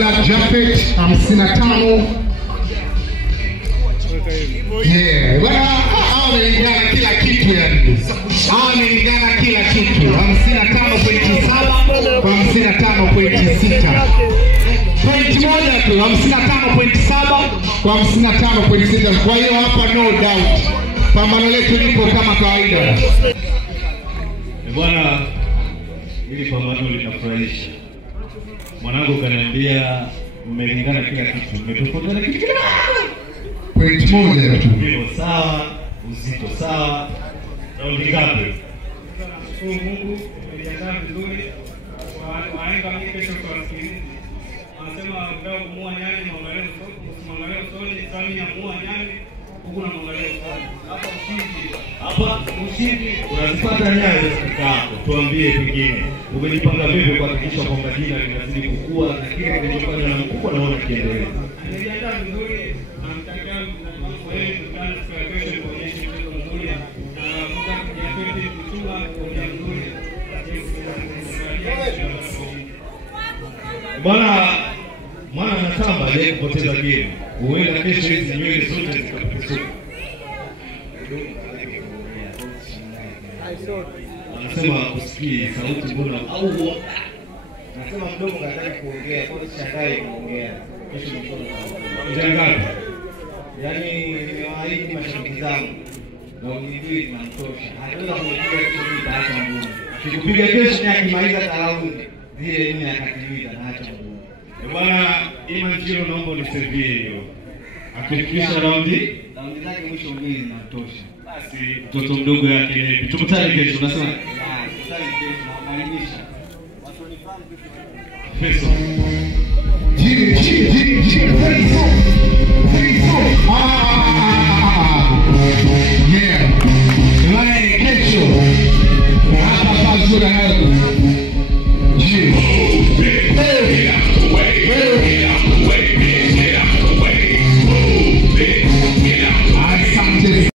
Black Jacket 55. Yeah, bwana amelingana kila kitu yani. Amelingana kila kitu. 55.7 kwa 55.6. Point moja tu 55.7 kwa 55.6. Kwa hiyo hapa no doubt pambano letu lipo kama kawaida. Bwana, hili pambano linafurahisha. Mwanangu kaniambia mmelingana kila kitu. Mmetofautiana kitu kile. Point moja tu. Ndio sawa, uzito sawa. Raundi ngapi? Mungu aliandaa vizuri. Waenga kesho kwa sikilizi. Anasema mkao kumua nyani mwangalie usoni, sami ya mua nyani huku na mwangalie usoni. Hapa ushindi. Hapa ushindi unazipata nyayo zako. Tuambie pengine umejipanga vipi kuhakikisha kwamba jina linazidi kukua na kile kilichofanywa na mkubwa naona kiendelee. Aliandaa vizuri, anamtakia wewe tukutane siku ya kesho kuonyesha mchezo mzuri na muda kujafiti kuchunga kwa mzuri. Bwana mwana anatamba ile kupoteza game. Huenda kesho hizi nywele zote zikapasuka. Anasema kusikia sauti mbona au Nasema mdomo kataki kuongea, kwa hiyo shangai kuongea. Kesho mkono na ngapi? yaani nimewaahidi mashabiki zangu na unijui tunamtosha. Hatuweza kupiga kesho nitaacha ngumu. Kikupiga kesho Nikimaliza raundi zile mimi akatimiza naacha ngumu. bwana Iman Chiro naomba unisaidie hiyo. Akifikisha raundi zake mwisho mbili zinatosha. basi mtoto mdogo yake ni tukutane kesho unasema? Tutali kesho na kukaribisha. Watu wanifahamu kesho. Pesa.